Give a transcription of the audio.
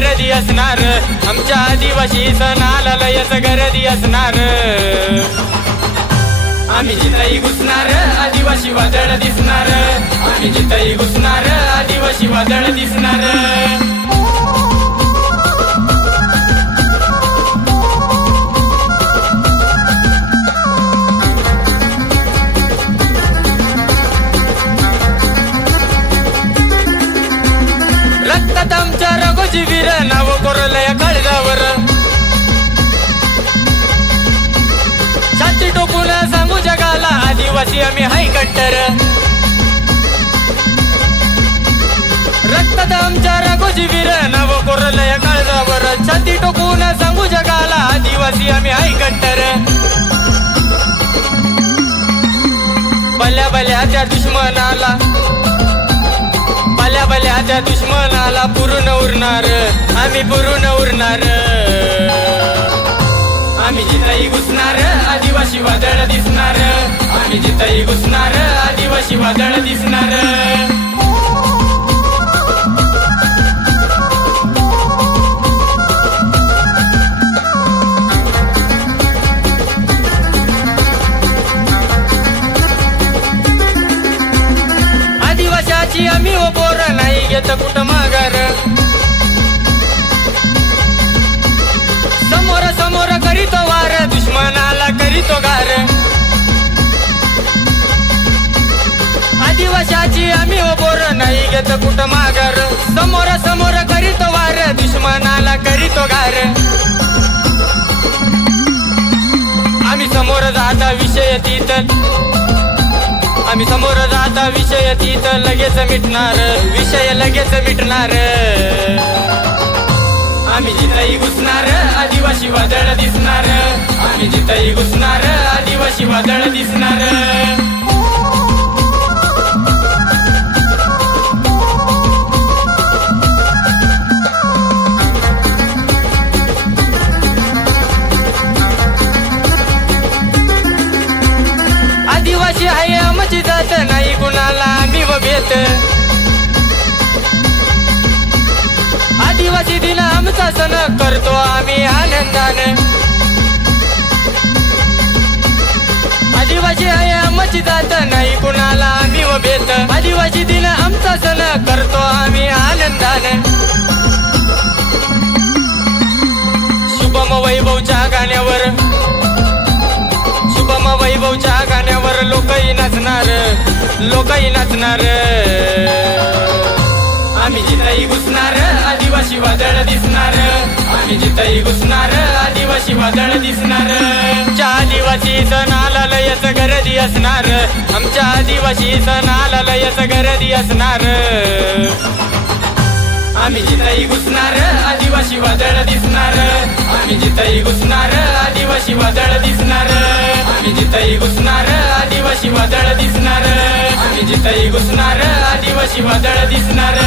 गर्दी असणार. आमच्या आदिवासी सणाला लयच गर्दी असणार. आम्ही जिथंही घुसणार आदिवासी वादळ दिसणार. आम्ही जिथंही घुसणार आदिवासी वादळ दिसणार. आमच्या रघोजी वीर नाव कोरलय काळजावर. छाती टोकून सांगू जगाला आदिवासी आम्ही हाय कट्टर. रक्तात आमच्या रघोजी वीर नाव कोरलय काळजावर. छाती टोकून सांगू जगाला आदिवासी आम्ही हाय कट्टर. भल्या भल्या त्या दुश्मनाला माझ्या दुश्मनाला पुरून उरणार. आम्ही पुरून उरणार. आम्ही जिथंही घुसणार आदिवासी वादळ दिसणार. आम्ही जिथंही घुसणार आदिवासी वादळ दिसणार. आदिवाशाची आम्ही हो येत कुठं माघार? समोर समोर करीतो वार दुश्मनाला करीतो गार. आदिवासाची आम्ही हो ओबोर नाही घेत कुठं माघार. समोर समोर करीतो वार दुश्मनाला करीतो गार. आम्ही समोर जाता विषय तिथं. आम्ही समोर जाता विषय तिथं लगेच मिटणार. विषय लगेच मिटणार. आम्ही जिथंही घुसणार आदिवासी वादळ दिसणार. आम्ही जिथंही घुसणार आदिवासी वादळ आम्ही आदिवासी दिन आमचा सण करतो आम्ही आनंदाने. आदिवासी आहे आमची जात नाही कुणाला आम्ही व भेट. आदिवासी दिन आमचा सण करतो आम्ही आनंदाने. शुभम वैभवच्या गाण्यावर लोकही नाचणार आम्ही जिथंही घुसणार आदिवासी वादळ दिसणार आम्ही जिथंही घुसणार आदिवासी वादळ दिसणार आमच्या आदिवासी सणाला लयच गर्दी असणार आमच्या आदिवासी सणाला लयच गर्दी असणार आम्ही जिथंही घुसणार आदिवासी वादळ दिसणार आम्ही जिथंही घुसणार आदिवासी वादळ दिसणार आम्ही जिथंही घुसणार आदिवासी वादळ दिसणार जिथंही घुसणार आदिवासी वादळ दिसणार.